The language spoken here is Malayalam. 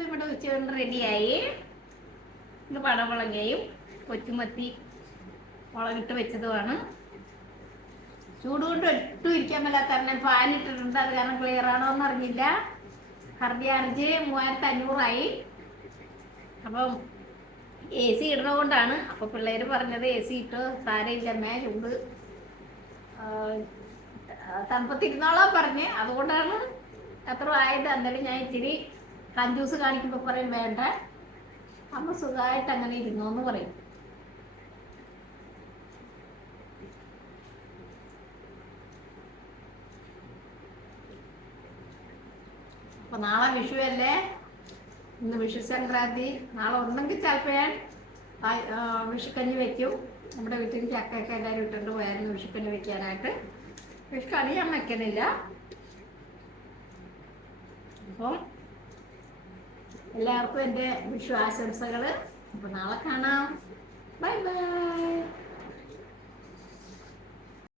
അപ്പോൾ ഇവിടെ ഉച്ചകൊണ്ട് റെഡിയായി. ഇത് പടമുളകയും കൊച്ചുമത്തി മുളകിട്ട് വെച്ചതുമാണ്. ചൂടുകൊണ്ട് ഒട്ടും ഇരിക്കാൻ മേലാത്ത കാരണം ഫാൻ ഇട്ടിട്ടുണ്ട്. അത് കാരണം ക്ലിയർ ആണോ എന്ന് അറിഞ്ഞില്ല. കറണ്ട് ചാർജ് 3500 അപ്പം AC ഇടണതുകൊണ്ടാണ്. അപ്പോൾ പിള്ളേർ പറഞ്ഞത് AC ഇട്ടോ സാരമില്ലമ്മേ ചൂട് തണുപ്പത്തിരുന്നോളാ പറഞ്ഞ്. അതുകൊണ്ടാണ് അത്ര ആയത്. എന്നാലും ഞാൻ ഇച്ചിരി കഞ്ചൂസ് കാണിക്കുമ്പോൾ പറയും വേണ്ട, അമ്മ സുഖമായിട്ട് അങ്ങനെ ഇരുന്നോന്ന് പറയും. അപ്പോൾ നാളെ വിഷു അല്ലേ, ഇന്ന് വിഷു സംക്രാന്തി. നാളെ ഉണ്ടെങ്കിൽ ചിലപ്പോൾ ഞാൻ വിഷുക്കഞ്ഞി വെക്കും. നമ്മുടെ വീട്ടിൽ ചക്കയൊക്കെ എല്ലാവരും ഇട്ടുകൊണ്ട് പോയായിരുന്നു വിഷുക്കഞ്ഞി വെക്കാനായിട്ട്. വിഷുക്കണി ഞാൻ വെക്കുന്നില്ല. അപ്പം എല്ലാവർക്കും എൻ്റെ വിഷു ആശംസകൾ. അപ്പോൾ നാളെ കാണാം. Bye bye.